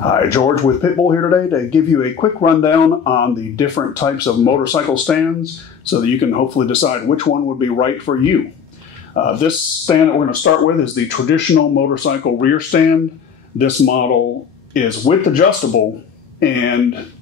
Hi, George with Pitbull here today to give you a quick rundown on the different types of motorcycle stands so that you can hopefully decide which one would be right for you. This stand that we're going to start with is the traditional motorcycle rear stand. This model is width adjustable, and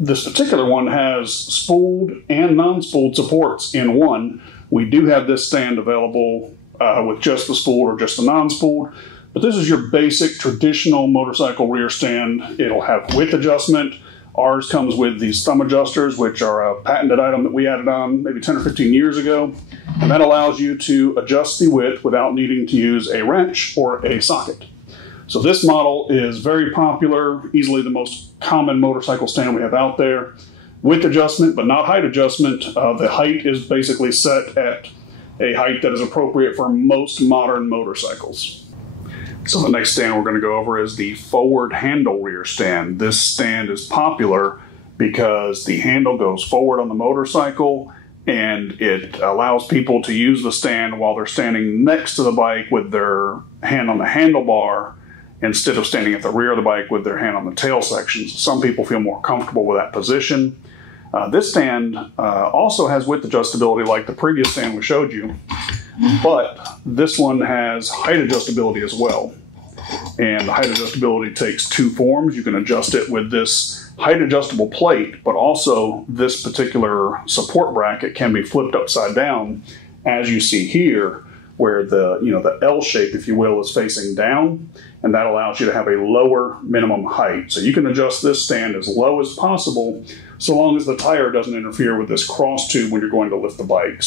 this particular one has spooled and non-spooled supports in one. We do have this stand available with just the spooled or just the non-spooled. But this is your basic traditional motorcycle rear stand. It'll have width adjustment. Ours comes with these thumb adjusters, which are a patented item that we added on maybe 10 or 15 years ago. And that allows you to adjust the width without needing to use a wrench or a socket. So this model is very popular, easily the most common motorcycle stand we have out there. Width adjustment, but not height adjustment. The height is basically set at a height that is appropriate for most modern motorcycles. So the next stand we're going to go over is the forward handle rear stand. This stand is popular because the handle goes forward on the motorcycle and it allows people to use the stand while they're standing next to the bike with their hand on the handlebar instead of standing at the rear of the bike with their hand on the tail section. Some people feel more comfortable with that position. This stand also has width adjustability like the previous stand we showed you, but this one has height adjustability as well. And the height adjustability takes two forms. You can adjust it with this height adjustable plate, but also this particular support bracket can be flipped upside down, as you see here, where the L shape, if you will, is facing down, and that allows you to have a lower minimum height. So you can adjust this stand as low as possible, so long as the tire doesn't interfere with this cross tube when you're going to lift the bike.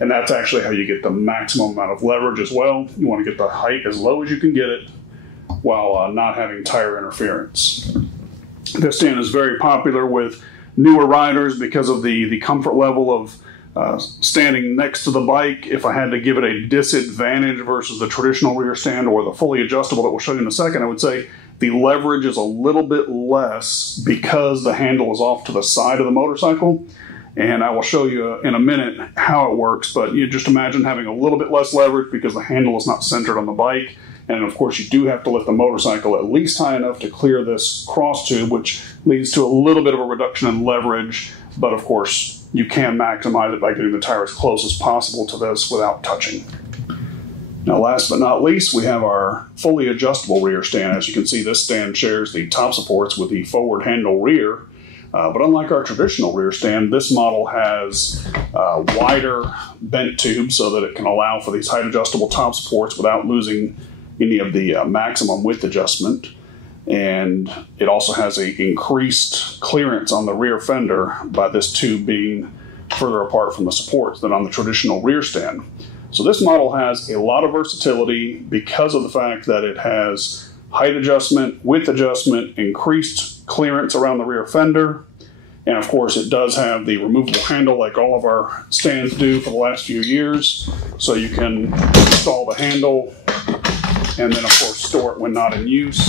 And that's actually how you get the maximum amount of leverage as well. You want to get the height as low as you can get it while not having tire interference. This stand is very popular with newer riders because of the comfort level of standing next to the bike. If I had to give it a disadvantage versus the traditional rear stand or the fully adjustable that we'll show you in a second, I would say the leverage is a little bit less because the handle is off to the side of the motorcycle. And I will show you in a minute how it works, but you just imagine having a little bit less leverage because the handle is not centered on the bike. And of course, you do have to lift the motorcycle at least high enough to clear this cross tube, which leads to a little bit of a reduction in leverage. But of course, you can maximize it by getting the tire as close as possible to this without touching. Now, last but not least, we have our fully adjustable rear stand. As you can see, this stand shares the top supports with the forward handle rear. But unlike our traditional rear stand, this model has wider bent tubes so that it can allow for these height adjustable top supports without losing any of the maximum width adjustment. And it also has an increased clearance on the rear fender by this tube being further apart from the supports than on the traditional rear stand. So this model has a lot of versatility because of the fact that it has height adjustment, width adjustment, increased clearance around the rear fender, and of course it does have the removable handle like all of our stands do for the last few years. So you can install the handle and then of course store it when not in use.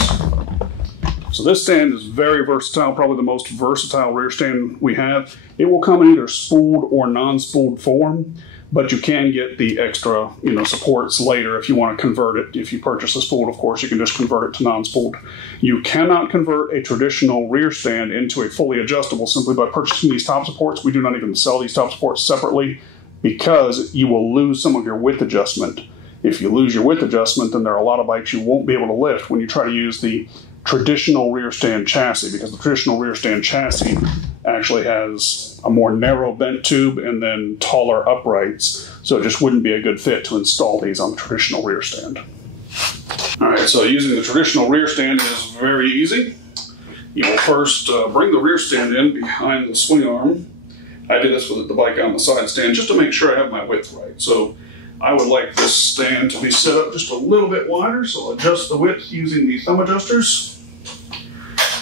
So this stand is very versatile, probably the most versatile rear stand we have. It will come in either spooled or non-spooled form, but you can get the extra supports later if you want to convert it. If you purchase a spooled, of course, you can just convert it to non-spooled. You cannot convert a traditional rear stand into a fully adjustable simply by purchasing these top supports. We do not even sell these top supports separately because you will lose some of your width adjustment. If you lose your width adjustment, then there are a lot of bikes you won't be able to lift when you try to use the traditional rear stand chassis, because the traditional rear stand chassis actually has a more narrow bent tube and then taller uprights, so it just wouldn't be a good fit to install these on the traditional rear stand. All right, so using the traditional rear stand is very easy. You will first bring the rear stand in behind the swing arm. I did this with the bike on the side stand just to make sure I have my width right. So I would like this stand to be set up just a little bit wider, so I'll adjust the width using the thumb adjusters.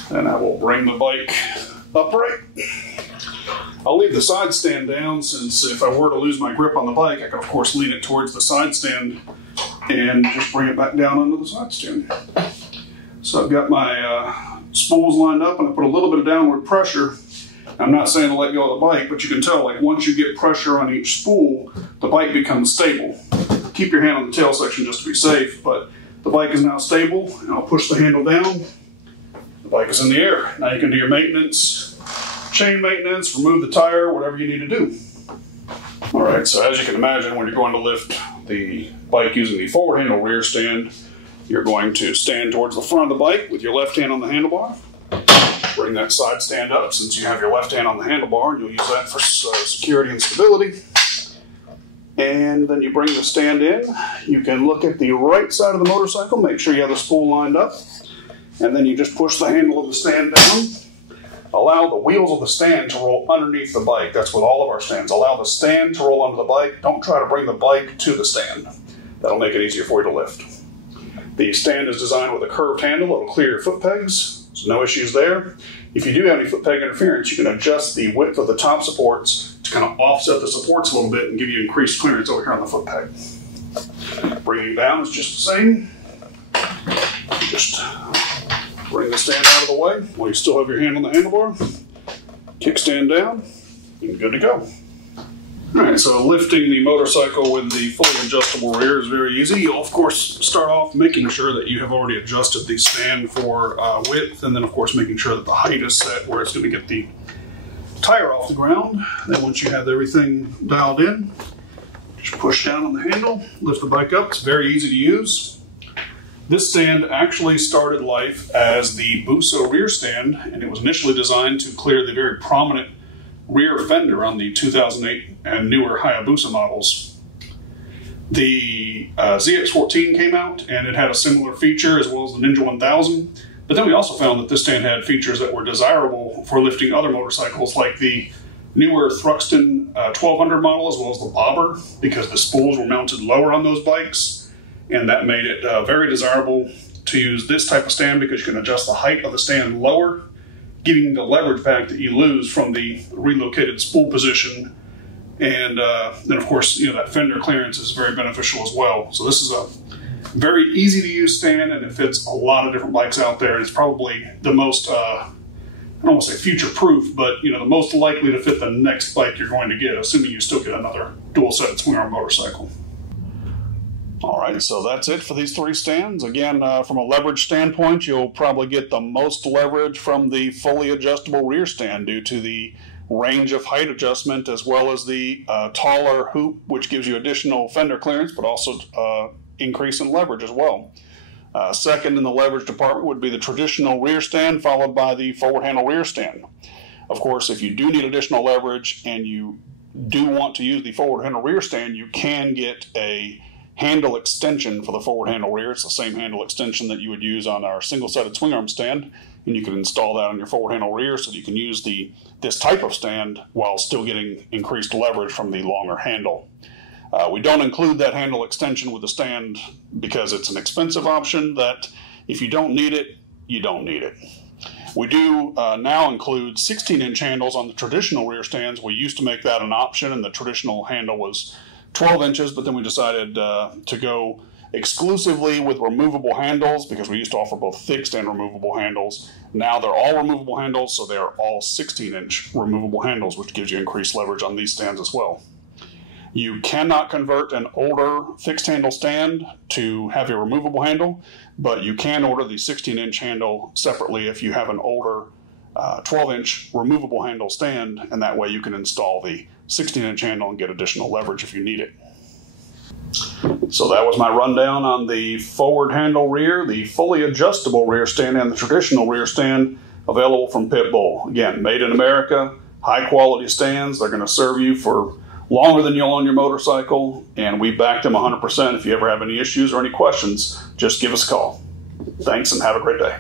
And I will bring the bike upright. I'll leave the side stand down since if I were to lose my grip on the bike, I could of course lean it towards the side stand and just bring it back down under the side stand. So I've got my spools lined up and I put a little bit of downward pressure. I'm not saying to let go of the bike, but you can tell like once you get pressure on each spool, the bike becomes stable. Keep your hand on the tail section just to be safe, but the bike is now stable, and I'll push the handle down. The bike is in the air. Now you can do your maintenance, chain maintenance, remove the tire, whatever you need to do. All right, so as you can imagine, when you're going to lift the bike using the forward handle rear stand, you're going to stand towards the front of the bike with your left hand on the handlebar. Bring that side stand up since you have your left hand on the handlebar, and you'll use that for security and stability. And then you bring the stand in. You can look at the right side of the motorcycle, make sure you have the spool lined up, and then you just push the handle of the stand down. Allow the wheels of the stand to roll underneath the bike. That's with all of our stands. Allow the stand to roll under the bike. Don't try to bring the bike to the stand. That'll make it easier for you to lift. The stand is designed with a curved handle. It'll clear your foot pegs. There's no issues there. If you do have any foot peg interference, you can adjust the width of the top supports to kind of offset the supports a little bit and give you increased clearance over here on the foot peg. Bringing it down is just the same. Just bring the stand out of the way while you still have your hand on the handlebar. Kickstand down, and good to go. All right, so lifting the motorcycle with the fully adjustable rear is very easy. You'll, of course, start off making sure that you have already adjusted the stand for width, and then, of course, making sure that the height is set where it's going to get the tire off the ground. Then once you have everything dialed in, just push down on the handle, lift the bike up. It's very easy to use. This stand actually started life as the Busso rear stand, and it was initially designed to clear the very prominent rear fender on the 2008 and newer Hayabusa models. The ZX14 came out, and it had a similar feature as well as the Ninja 1000, but then we also found that this stand had features that were desirable for lifting other motorcycles like the newer Thruxton 1200 model as well as the Bobber, because the spools were mounted lower on those bikes, and that made it very desirable to use this type of stand because you can adjust the height of the stand lower, giving the leverage back that you lose from the relocated spool position. And then, of course, that fender clearance is very beneficial as well. So this is a very easy to use stand, and it fits a lot of different bikes out there. It's probably the most, I don't want to say future-proof, but the most likely to fit the next bike you're going to get, assuming you still get another dual-set swing arm motorcycle. All right, so that's it for these three stands. Again, from a leverage standpoint, you'll probably get the most leverage from the fully adjustable rear stand due to the range of height adjustment as well as the taller hoop, which gives you additional fender clearance, but also increase in leverage as well. Second in the leverage department would be the traditional rear stand, followed by the forward handle rear stand. Of course, if you do need additional leverage and you do want to use the forward handle rear stand, you can get a handle extension for the forward handle rear. It's the same handle extension that you would use on our single-sided swing arm stand, and you can install that on your forward handle rear so that you can use this type of stand while still getting increased leverage from the longer handle. We don't include that handle extension with the stand because it's an expensive option that if you don't need it, you don't need it. We do now include 16-inch handles on the traditional rear stands. We used to make that an option, and the traditional handle was 12 inches, but then we decided to go exclusively with removable handles because we used to offer both fixed and removable handles. Now they're all removable handles, so they are all 16-inch removable handles, which gives you increased leverage on these stands as well. You cannot convert an older fixed handle stand to have a removable handle, but you can order the 16-inch handle separately if you have an older 12-inch removable handle stand, and that way you can install the 16-inch handle and get additional leverage if you need it. So that was my rundown on the forward handle rear, the fully adjustable rear stand, and the traditional rear stand available from Pitbull. Again, made in America, high quality stands. They're going to serve you for longer than you'll own your motorcycle, and we back them 100%. If you ever have any issues or any questions, just give us a call. Thanks and have a great day.